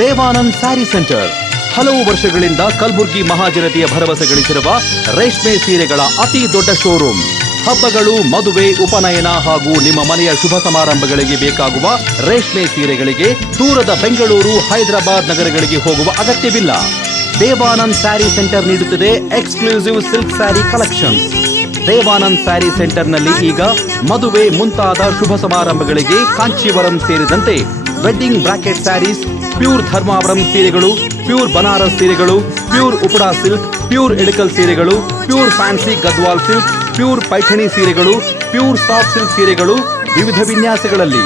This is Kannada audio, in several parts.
ದೇವಾನಂದ್ ಸ್ಯಾರಿ ಸೆಂಟರ್ ಹಲವು ವರ್ಷಗಳಿಂದ ಕಲಬುರಗಿ ಮಹಾಜನತೆಯ ಭರವಸೆ ಗಳಿಸಿರುವ ರೇಷ್ಮೆ ಸೀರೆಗಳ ಅತಿ ದೊಡ್ಡ ಶೋರೂಮ್. ಹಬ್ಬಗಳು, ಮದುವೆ, ಉಪನಯನ ಹಾಗೂ ನಿಮ್ಮ ಮನೆಯ ಶುಭ ಸಮಾರಂಭಗಳಿಗೆ ಬೇಕಾಗುವ ರೇಷ್ಮೆ ಸೀರೆಗಳಿಗೆ ದೂರದ ಬೆಂಗಳೂರು, ಹೈದರಾಬಾದ್ ನಗರಗಳಿಗೆ ಹೋಗುವ ಅಗತ್ಯವಿಲ್ಲ. ದೇವಾನಂದ್ ಸ್ಯಾರಿ ಸೆಂಟರ್ ನೀಡುತ್ತಿದೆ exclusive silk sari collection. Devanand sari ಸೆಂಟರ್ನಲ್ಲಿ ಈಗ ಮದುವೆ ಮುಂತಾದ ಶುಭ ಸಮಾರಂಭಗಳಿಗೆ ಕಾಂಚೀವರಂ ಸೇರಿದಂತೆ wedding brocade saris, pure Dharmavaram ಸೀರೆಗಳು, ಪ್ಯೂರ್ ಬನಾರಸ್ ಸೀರೆಗಳು, pure Uppada silk, pure Ilkal ಸೀರೆಗಳು, pure fancy Gadwal silk, pure Paithani ಸೀರೆಗಳು, ಪ್ಯೂರ್ ಸಾಫ್ಟ್ ಸಿಲ್ಕ್ ಸೀರೆಗಳು ವಿವಿಧ ವಿನ್ಯಾಸಗಳಲ್ಲಿ.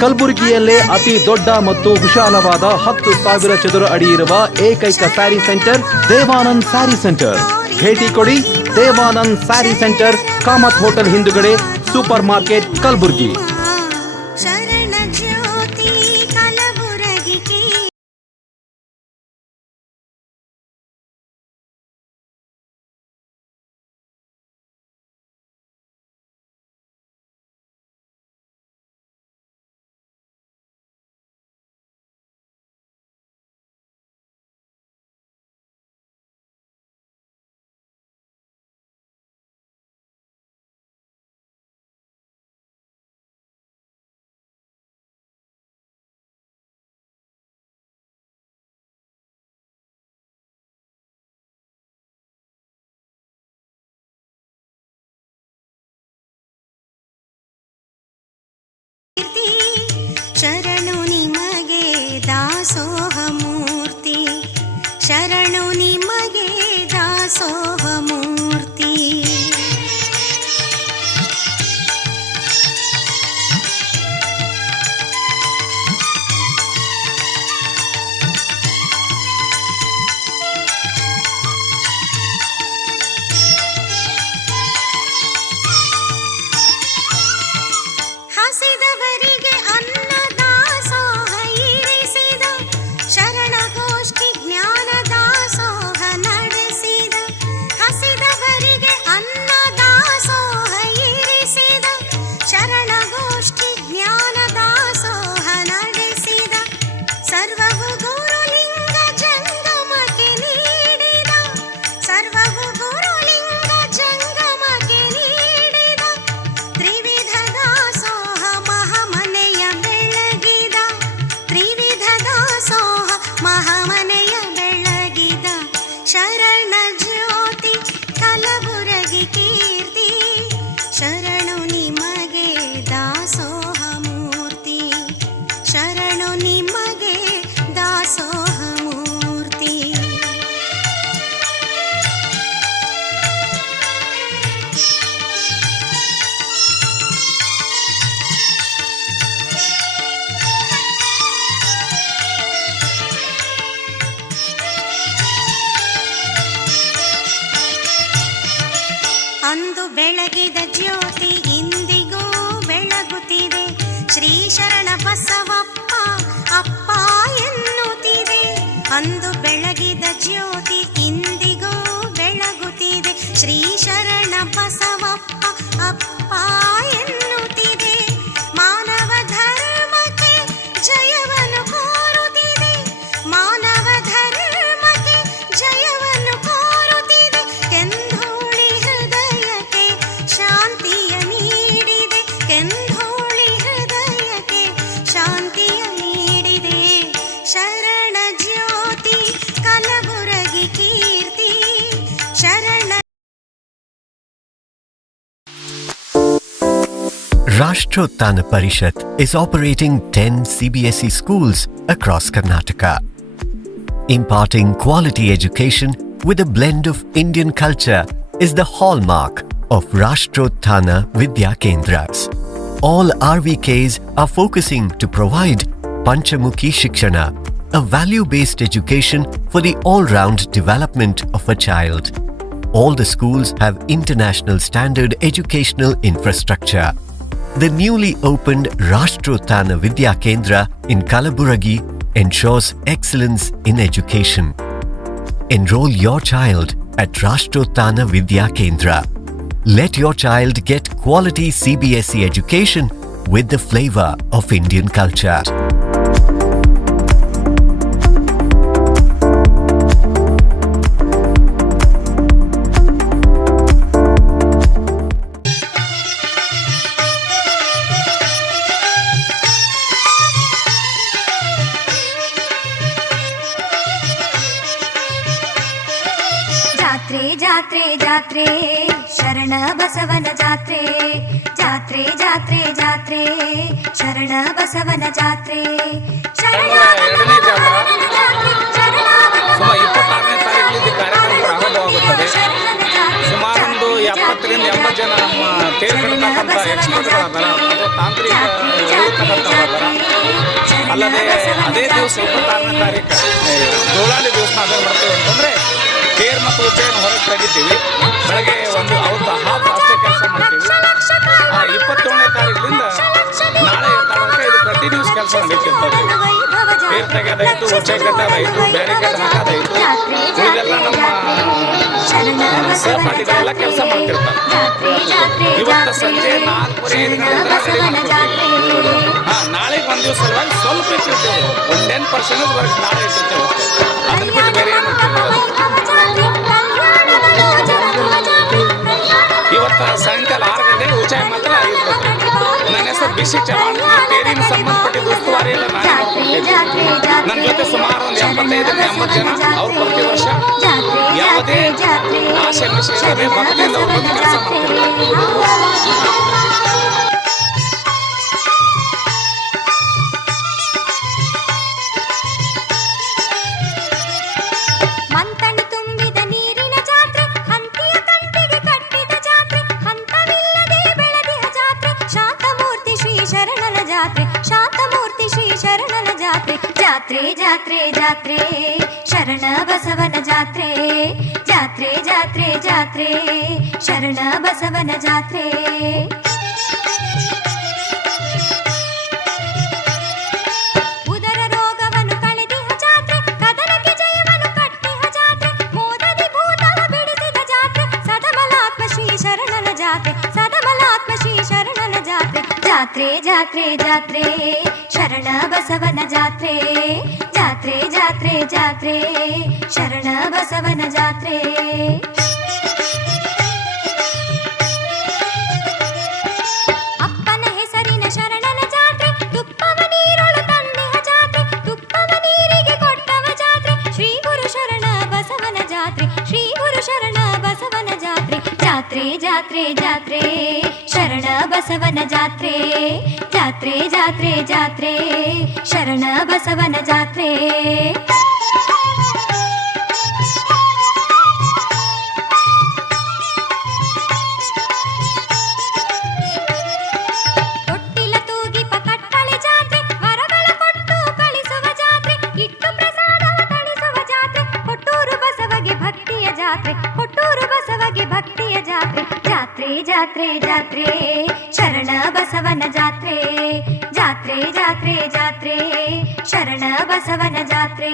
ಕಲಬುರಗಿಯಲ್ಲೇ ಅತಿ ದೊಡ್ಡ ಮತ್ತು ವಿಶಾಲವಾದ 10,000 ಚದುರ ಅಡಿ ಇರುವ ಏಕೈಕ ಸ್ಯಾರಿ ಸೆಂಟರ್ ದೇವಾನಂದ್ ಸ್ಯಾರಿ ಸೆಂಟರ್. ಭೇಟಿ ಕೊಡಿ. ದೇವಾನಂದ್ ಸ್ಯಾರಿ ಸೆಂಟರ್, ಕಾಮತ್ ಹೋಟೆಲ್ ಹಿಂದುಗಡೆ, ಸೂಪರ್ ಮಾರ್ಕೆಟ್, ಕಲಬುರಗಿ. ಶರಣು ನಿಮಗೆ ದಾಸೋಹ ಮೂರ್ತಿ, ಶರಣು ನಿಮಗೆ ದಾಸೋಹ ಮೂರ್ತಿ. ಹಸಿದವರಿಗೆ ಅನ್ನ ದಾಸೋಹ ಇರಿಸಿದ, ಶರಣಗೋಷ್ಠಿ ಜ್ಞಾನ ದಾಸೋಹ ನಡೆಸಿದ. ಹಸಿದವರಿಗೆ ಅನ್ನ ದಾಸೋಹ ಇರಿಸಿದ, ಶರಣಗೋಷ್ಠಿ ಜ್ಞಾನ ದಾಸೋಹ ನಡೆಸಿದ. ಸರ್ವವು ಗುರುಲಿಂಗ ಜಂಗಮಕ್ಕೆ ನೀಡಿದ, ಸರ್ವವು ಗುರುಲಿಂಗ ಜಂಗಮಕ್ಕೆ ನೀಡಿದ. ತ್ರಿವಿಧ ದಾಸೋಹ ಮಹಾಮನೆಯ ಬೆಳಗಿದ, ತ್ರಿವಿಧ ದಾಸೋಹ ಮಹಾಮನೆಯ ಬೆಳಗಿದ. ಶರಣ ಜ್ಯೋತಿ ಕಲಬುರಗಿ ಕೀರ್ತಿ, ಶರಣು ನಿಮಗೆ ದಾಸೋಹ ಮೂರ್ತಿ, ಶರಣು ನಿಮಗೆ ದಾಸೋಹ ಮೂರ್ತಿ. ಅಂದು ಬೆಳಗಿದ ಜ್ಯೋತಿ ಇಂದಿಗೂ ಬೆಳಗುತ್ತಿದೆ. ಶ್ರೀ ಶರಣ ಬಸವಪ್ಪ ಅಪ್ಪ ಎನ್ನುತ್ತಿದೆ. ಅಂದು ಬೆಳಗಿದ ಜ್ಯೋತಿ ಇಂದಿಗೂ ಬೆಳಗುತ್ತಿದೆ. ಶ್ರೀ ಶರಣ ಬಸವಪ್ಪ ಅಪ್ಪ ಎನ್ನುತ್ತಿದೆ. ಮಾನವ ಧರ್ಮಕ್ಕೆ ಜಯವನ್ನು ಕೋರುತ್ತಿದೆ, ಮಾನವ ಧರ್ಮಕ್ಕೆ ಜಯವನ್ನು ಕೋರುತ್ತಿದೆ. ಕೆಂಧೂಳಿ ಹೃದಯಕ್ಕೆ ಶಾಂತಿಯ ನೀಡಿದೆ, ಕೆಂಧೂಳಿ ಹೃದಯಕ್ಕೆ ಶಾಂತಿಯ ನೀಡಿದೆ. ಶರಣ ಜ್ಯೋತಿ ಕಲಬುರಗಿ ಕೀರ್ತಿ, ಶರಣ. Rashtrottana Parishad is operating 10 CBSE schools across Karnataka, imparting quality education with a blend of Indian culture is the hallmark of Rashtrottana Vidya Kendras. All RVKs are focusing to provide Panchamukhi Shikshana, a value-based education for the all-round development of a child. All the schools have international standard educational infrastructure. The newly opened Rashtrottana Vidya Kendra in Kalaburagi ensures excellence in education. Enroll your child at Rashtrottana Vidya Kendra. Let your child get quality CBSE education with the flavor of Indian culture. ಶರಣ ಬಸವನ ಜಾತ್ರೆ ಜಾತ್ರೆ ಜಾತ್ರೆ ಜಾತ್ರೆ ಶರಣ ಬಸವನ ಜಾತ್ರೆ ಶರಣ ಎರಡನೇ ಜಾತ್ರೆ ಸುಮಾರು 26ನೇ ತಾರೀಕಿನಿಂದ ಕಾರ್ಯಕ್ರಮ ಪ್ರಾರಂಭವಾಗುತ್ತದೆ. ಸುಮಾರೊಂದು 70ರಿಂದ 80 ಜನ ನಮ್ಮ ತೇರ್ಗಡತಕ್ಕಂಥ ಎಕ್ಸ್ಪರ್ಟ್ಗಳಾದಾರ ಅಥವಾ ತಾಂತ್ರಿಕ ಇರತಕ್ಕಂಥವ್ರಾದಾರ. ಅಲ್ಲದೆ ಅದೇ ದಿವಸ 26ನೇ ತಾರೀಕು ದೋಳಾಳಿ ದಿವಸ ನಾವೇನು ಮಾಡ್ತೀವಿ ಅಂತಂದರೆ ತೇರು ಮತ್ತು ಉಚ್ಚೆಯನ್ನು ಹೊರಗೆ ತೆಗಿತೀವಿ. ಬೆಳಗ್ಗೆ ಒಂದು ಅವತ್ತು ಹಾಫ್ ಅಷ್ಟೇ ಕೆಲಸ ಮಾಡ್ತೀವಿ. 27ನೇ ತಾರೀಕಿನಿಂದ ನಾಳೆ ತನಕ ಇದು ಕಂಟಿನ್ಯೂಸ್ ಕೆಲಸ ನಡೀತಿರ್ತದೆ. ತೇರು ತೆಗೆಯೋದಾಯಿತು, ಉಚ್ಚೆ ಕಟ್ಟೋದಾಯಿತು, ಬ್ಯಾರಿಕೇಡ್ ಹಾಕೋದಾಯಿತು, ಇದೆಲ್ಲ ನಮ್ಮ ಸಹಪಾಠಿಗಳೆಲ್ಲ ಕೆಲಸ ಮಾಡ್ತಿರ್ತಾರೆ. ಇವತ್ತು ಸಂಜೆ 4:30 ಗಂಟೆ ನಾಳೆಗೆ ಒಂದು ದಿವಸ ಸಲುವಾಗಿ ಸ್ವಲ್ಪ ಇಟ್ಟಿರ್ತೇವೆ. ಒಂದು 10% ವರ್ಕ್ ನಾಳೆ ಇಟ್ಟಿರ್ತೇವೆ ಅಷ್ಟೇ. ಅದನ್ನ ಬಿಟ್ಟು ಬೇರೆ ಏನು ಇವತ್ತು ಸಾಯಂಕಾಲ 6 ಗಂಟೆಗೆ ಉಚ್ಚಾಯ ಮಾತ್ರ ಇರ್ತದೆ. ನನ್ನ ಹೆಸರು ಬಿಸಿ ಚವಾಣ್. ತೇರಿನ ಸಂಬಂಧಪಟ್ಟಿದ್ದ ಉಸ್ತುವಾರಿ ಎಲ್ಲ ನಾನೇ ಮಾಡ್ಕೊಡ್ತೀನಿ. ನನ್ನ ಜೊತೆ ಸುಮಾರು ಒಂದು 75ರಿಂದ 80 ಜನ. ಅವ್ರು ಪ್ರತಿ ವರ್ಷ ಯಾವುದೇ ಆಸೆ ಮಿಷೆ ಇಲ್ಲದೆ ಭಕ್ತಿಯಿಂದ ಅವ್ರು ಬಂದು ಕೆಲಸ ಮಾಡ್ತಿರ್ತಾರೆ. ಮಂತಣಿ ತುಂಬಿದ ನೀರಿನ ಜಾತ್ರೆ ಹಂತಿಯ ಕಂಟಿಗೆ ಕಟ್ಟಿದ ಜಾತ್ರೆ ಹಂತವಿಲ್ಲದೆ ಬೆಳದಿಹ ಜಾತ್ರೆ ಶಾಂತಮೂರ್ತಿ ಶ್ರೀ ಶರಣನ ಜಾತ್ರೆ ಶಾಂತಮೂರ್ತಿ ಶ್ರೀ ಶರಣನ ಜಾತ್ರೆ ಜಾತ್ರೆ ಜಾತ್ರೆ ಜಾತ್ರೆ ಶರಣ ಬಸವನ ಜಾತ್ರೆ ಜಾತ್ರೆ ಜಾತ್ರೆ ಜಾತ್ರೆ ಶರಣ ಬಸವನ ಜಾತ್ರೆ ಉದರ ರೋಗವನ್ನು ಕಳೆದಿಹ ಜಾತ್ರೆ ಕದನಕ್ಕೆ ಜಯವನ್ನು ಕಟ್ಟಿಹ ಜಾತ್ರೆ ಮೋದದಿ ಭೂತವ ಬಿಡಿಸಿದ ಜಾತ್ರೆ ಸದಮಲಾತ್ಮ ಶ್ರೀ ಶರಣನ ಜಾತ್ರೆ ಸದಮಲಾತ್ಮ ಶ್ರೀ ಶರಣನ ಜಾತ್ರೆ ಜಾತ್ರೆ ಜಾತ್ರೆ ಜಾತ್ರೆ ಶರಣ ಬಸವನ ಜಾತ್ರೆ ಜಾತ್ರೆ ಜಾತ್ರೆ ಜಾತ್ರೆ ಶರಣ ಬಸವನ ಜಾತ್ರೆ ಅಪ್ಪನ ಹೆಸರಿನ ಶರಣನ ಜಾತ್ರೆ ತುಪ್ಪವ ನೀರೊಳು ತಂದಿಹ ಜಾತ್ರೆ ತುಪ್ಪವ ನೀರಿಗೆ ಕೊಟ್ಟವ ಜಾತ್ರೆ ಶ್ರೀ ಗುರು ಶರಣ ಬಸವನ ಜಾತ್ರೆ ಶ್ರೀ ಗುರು ಶರಣ ಬಸವನ ಜಾತ್ರೆ ಜಾತ್ರೆ ಜಾತ್ರೆ ಜಾತ್ರೆ ಶರಣ ಬಸವನ ಜಾತ್ರೆ ಜಾತ್ರೆ ಜಾತ್ರೆ ಜಾತ್ರೆ ಶರಣ ಬಸವನ ಜಾತ್ರೆ ತೊಟ್ಟಿಲ ತೂಗಿಪ ಕಟ್ಟಳೆ ಜಾತ್ರೆ ವರಗಳ ಕೊಟ್ಟು ಕಳಿಸುವ ಜಾತ್ರೆ ಇಟ್ಟು ಪ್ರಸಾದವ ತಳಿಸುವ ಜಾತ್ರೆ ಕೊಟ್ಟೂರು ಬಸವಗೆ ಭಕ್ತಿಯ ಜಾತ್ರೆ ಕೊಟ್ಟೂರು ಬಸವಗೆ ಭಕ್ತಿಯ ಜಾತ್ರೆ ಜಾತ್ರೆ ಜಾತ್ರೆ ಜಾತ್ರೆ ಶರಣ ಬಸವನ ಜಾತ್ರೆ ಜಾತ್ರೆ ಜಾತ್ರೆ ಜಾತ್ರೆ ಶರಣ ಬಸವನ ಜಾತ್ರೆ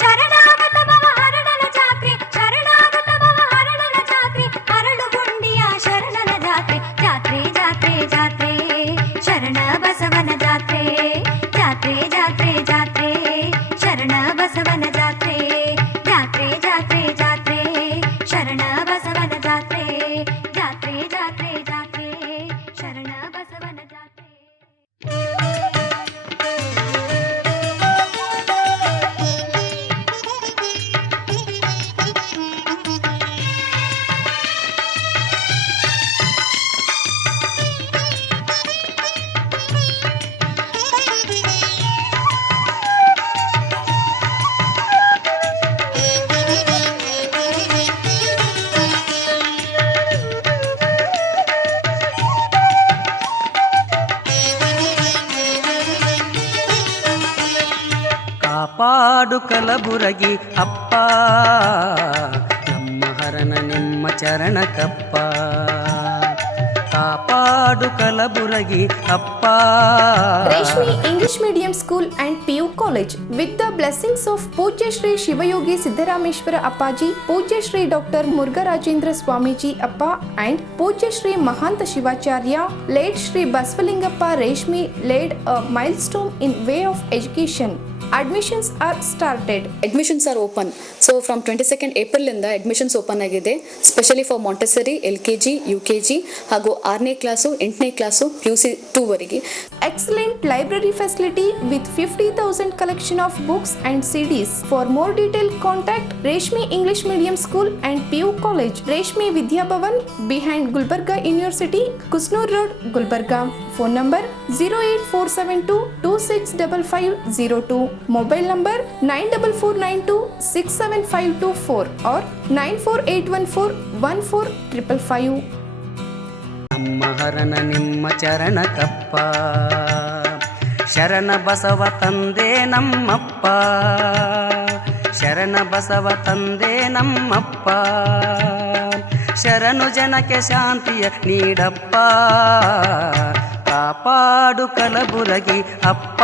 ಶರಣಾಗತ ಭವ ಹರಡನ ಜಾತ್ರೆ ಶರಣಾಗತ ಭವ ಹರಡನ ಜಾತ್ರೆ ಹರಳು ಗುಂಡಿಯ ಶರಣನ ಜಾತ್ರೆ ಜಾತ್ರೆ ಜಾತ್ರೆ ಜಾತ್ರೆ ಶರಣ ಬಸವನ ಜಾತ್ರೆ ಜಾತ್ರೆ ಜಾತ್ರೆ ಜಾತ್ರೆ ಶರಣ ಬಸವನ ಜಾತ್ರೆ ಜಾತ್ರೆ ಜಾತ್ರೆ ಜಾತ್ರೆ ಶರಣ ಬಸವನ ಜಾತ್ರೆ ಜಾತ್ರೆ ಜಾತ್ರೆ ಜಾತ್ರೆ ಶರಣ ಬಸವನ ಜಾತ್ರೆ ಕಾಪಾಡು ಕಲಬುರಗಿ ಅಪ್ಪ ನಮ್ಮ ಹರನ ನಿಮ್ಮ ಚರಣಕಪ್ಪ ಕಾಪಾಡು ಕಲಬುರಗಿ ಅಪ್ಪ Reshmi English Medium School and PU College with the blessings of Pujya Shri Shivayogi Siddharameshwara Appaji, Pujya Shri Dr. Murugarajendra Swamiji Appa and Pujya Shri Mahanta Shivacharya, late Shri Basvalingappa Reshmi laid a milestone in way of education. Admissions are started. Admissions are open. So from 22nd April ಇಂದ admissions open ಆಗಿದೆ. Specially for Montessori, LKG, UKG ಹಾಗೂ 6ನೇ ಕ್ಲಾಸು 8ನೇ ಕ್ಲಾಸು PUC 2ವರೆಗೆ. Excellent library facility with 50,000 collection of books and CDs. For more detailed contact Reshmi English Medium School and PU College, Reshmi Vidya Bhavan behind Gulbarga University, Kusnur Road, Gulbarga. Phone number 08472 265502. Mobile number 94492 67524 or 94814 14555. ನಮ್ಮ ಹರನ ನಿಮ್ಮ ಚರಣಕಪ್ಪ, ಶರಣ ಬಸವ ತಂದೆ ನಮ್ಮಪ್ಪ, ಶರಣ ಬಸವ ತಂದೆ ನಮ್ಮಪ್ಪ, ಶರಣು ಜನಕ್ಕೆ ಶಾಂತಿಯ ನೀಡಪ್ಪ, ಕಾಪಾಡು ಕಲಬುರಗಿ ಅಪ್ಪ,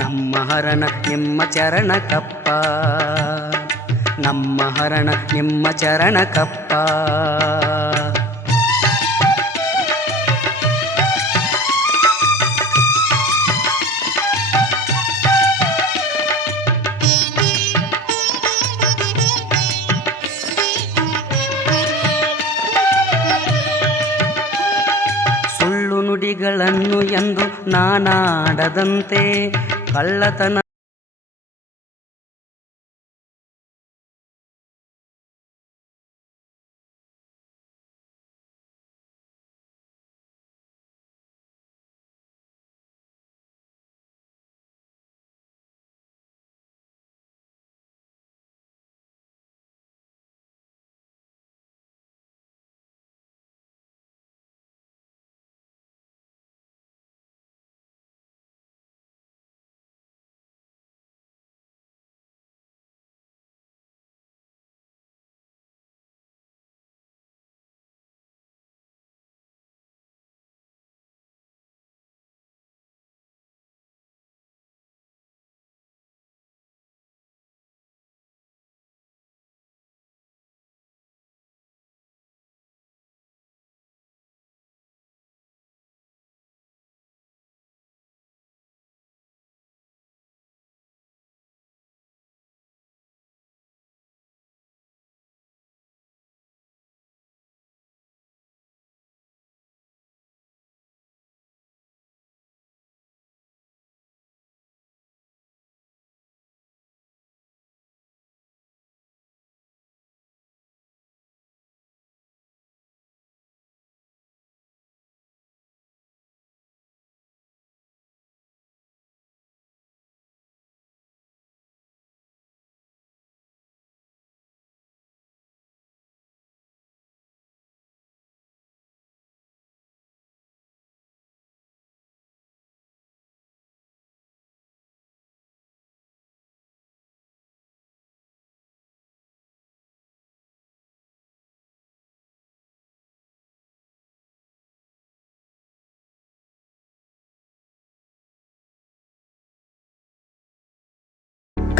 ನಮ್ಮ ಹರನ ನಿಮ್ಮ ಚರಣಕಪ್ಪ, ನಮ್ಮ ಹರಣ ನಿಮ್ಮ ಚರಣಕಪ್ಪ. ಸುಳ್ಳು ನುಡಿಗಳನ್ನು ಎಂದು ನಾನಾಡದಂತೆ, ಕಳ್ಳತನ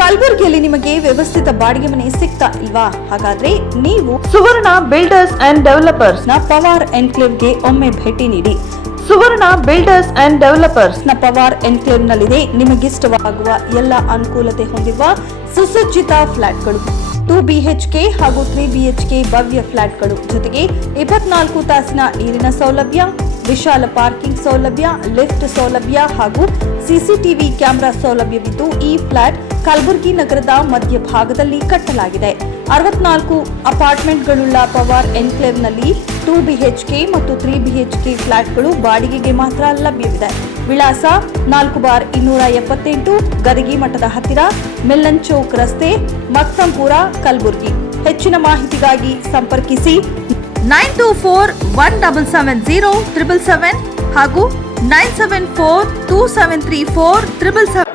ಕಲಬುರಗಿಯಲ್ಲಿ ನಿಮಗೆ ವ್ಯವಸ್ಥಿತ ಬಾಡಿಗೆ ಮನೆ ಸಿಗ್ತಾ ಇಲ್ವಾ? ಹಾಗಾದ್ರೆ ನೀವು ಸುವರ್ಣ ಬಿಲ್ಡರ್ಸ್ ಅಂಡ್ ಡೆವಲಪರ್ಸ್ ನ ಪವಾರ್ ಎನ್ಕ್ಲೇವ್ ಗೆ ಒಮ್ಮೆ ಭೇಟಿ ನೀಡಿ. ಸುವರ್ಣ ಬಿಲ್ಡರ್ಸ್ ಅಂಡ್ ಡೆವಲಪರ್ಸ್ ನ ಪವಾರ್ ಎನ್ಕ್ಲೇವ್ ನಲ್ಲಿದೆ ನಿಮಗಿಷ್ಟವಾಗುವ ಎಲ್ಲ ಅನುಕೂಲತೆ ಹೊಂದಿರುವ ಸುಸಜ್ಜಿತ ಫ್ಲಾಟ್ಗಳು, 2 BHK ಹಾಗೂ 3 BHK ಭವ್ಯ ಫ್ಲಾಟ್ಗಳು, ಜೊತೆಗೆ 24 ತಾಸಿನ ನೀರಿನ ಸೌಲಭ್ಯ, ವಿಶಾಲ ಪಾರ್ಕಿಂಗ್ ಸೌಲಭ್ಯ, ಲಿಫ್ಟ್ ಸೌಲಭ್ಯ ಹಾಗೂ CCTV ಕ್ಯಾಮೆರಾ ಸೌಲಭ್ಯವಿದ್ದು ಈ ಫ್ಲಾಟ್ ಕಲಬುರಗಿ ನಗರದ ಮಧ್ಯಭಾಗದಲ್ಲಿ ಕಟ್ಟಲಾಗಿದೆ. 64 ಅಪಾರ್ಟ್ಮೆಂಟ್ಗಳುಳ್ಳ ಪವಾರ್ ಎನ್ಕ್ಲೇವ್ನಲ್ಲಿ 2 BHK ಮತ್ತು 3 BHK ಫ್ಲಾಟ್ಗಳು ಬಾಡಿಗೆಗೆ ಮಾತ್ರ ಲಭ್ಯವಿದೆ. ವಿಳಾಸ 4/278 ಗದಗಿ ಮಠದ ಹತ್ತಿರ, ಮಿಲ್ಲನ್ ಚೌಕ್ ರಸ್ತೆ, ಮಕ್ತಂಪುರ, ಕಲಬುರಗಿ. ಹೆಚ್ಚಿನ ಮಾಹಿತಿಗಾಗಿ ಸಂಪರ್ಕಿಸಿ 924-1770-777 ಹಾಗೂ 974-2734-777.